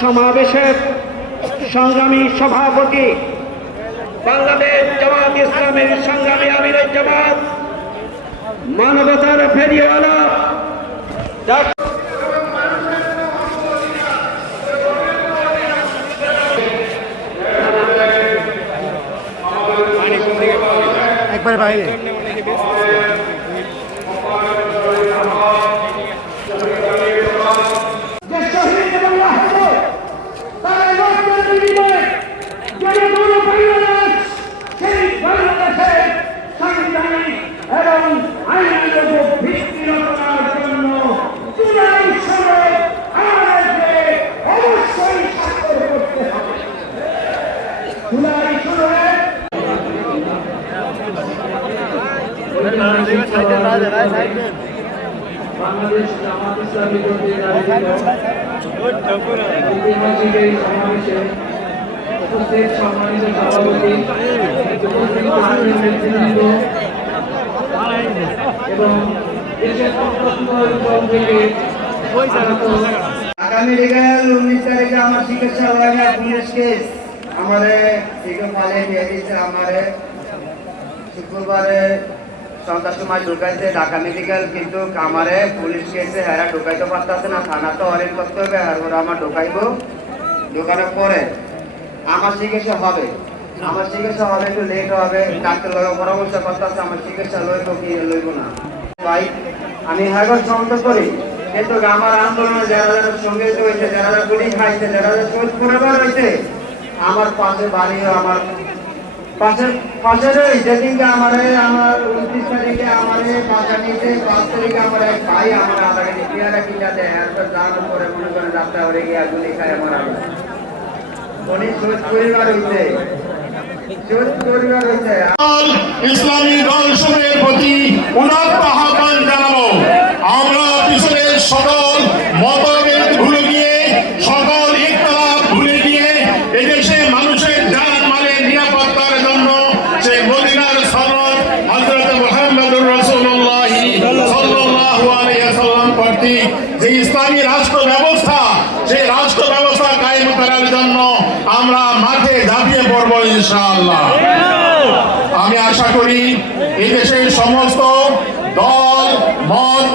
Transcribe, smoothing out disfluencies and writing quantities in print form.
সমাবেশের সংগ্রামী সভাপতি বাংলাদেশ জামাত ইসলামের সংগ্রামী আমিরের জামাত মানবতার ফেরিওয়ালা একবারে বাইরে এবং আইনের ভিত্তি রচনার জন্য জুলাই সনদ আমাদেরকে অবশ্যই স্বাক্ষর করতে হবে। জুলাই সনদে বাংলাদেশ জামাত ইসলামী কর্তৃক ঐতিহাসিক এই সমাবেশে উপস্থিত সম্মানিত সভাপতি, উপস্থিত নেতৃবৃন্দ এবং দেশের অঞ্চল থেকে আগামী 19 তারিখে আমার চিকিৎসা লাগে পুলিশ কেস আমাদের ফালে দিয়ে দিচ্ছে। আমার শুক্রবারে সন্ধ্যার সময় ঢুকাইছে ঢাকা মেডিকেল, কিন্তু আমারে পুলিশ কেসে হেরা ঢুকাইতে পারতেছে না। থানা তো অরেঞ্জ করতে হবে, আর আমার ঢুকাইবো। ঢুকানোর পরে আমার চিকিৎসা হবে, আমার চিকিৎসা হবে একটু লেট হবে। ডাক্তার লগে পরামর্শ করতেছে আমার চিকিৎসা লইব কি লইব না। ভাই আমি হাগর সন্দেহ করি, কিন্তু আমার আন্দোলনে যারা যারা সঙ্গে হয়েছে, যারা যারা গুলি খাইছে, যারা যারা শহীদ পরিবার হয়েছে, আমার পাশে বাড়ি আমার পাশে রই। যেদিনকে আমার 29 তারিখে আমার বাসা নিতে 5 তারিখে আমার এক ভাই আমার আধা কেজি পেয়ারা কিনা দেয়, এরপর জানার পরে মনে করেন রাস্তা হয়ে গিয়ে গুলি খায় আমার উনি শহীদ পরিবার হয়েছে, শহীদ পরিবার হয়েছে। ইসলামী দর্শনের প্রতি উদাত্ত আহ্বান জানাবো। আমরা পিছনের সকল মতভেদ ভুলে গিয়ে, সকল ইখতিলাফ ভুলে গিয়ে এদেশে মানুষের জান মালের নিরাপত্তার জন্য যে মদিনার সনদ হযরত মুহাম্মদুর রাসূলুল্লাহ সাল্লাল্লাহু আলাইহি ওয়াসাল্লাম কর্তৃক যে ইসলামী রাষ্ট্র ব্যবস্থা, সেই রাষ্ট্র ব্যবস্থা কায়েম করার জন্য আমরা মাঠে ঝাঁপিয়ে পড়বো ইনশাআল্লাহ। আমি আশা করি এই দেশের সমস্ত দল মত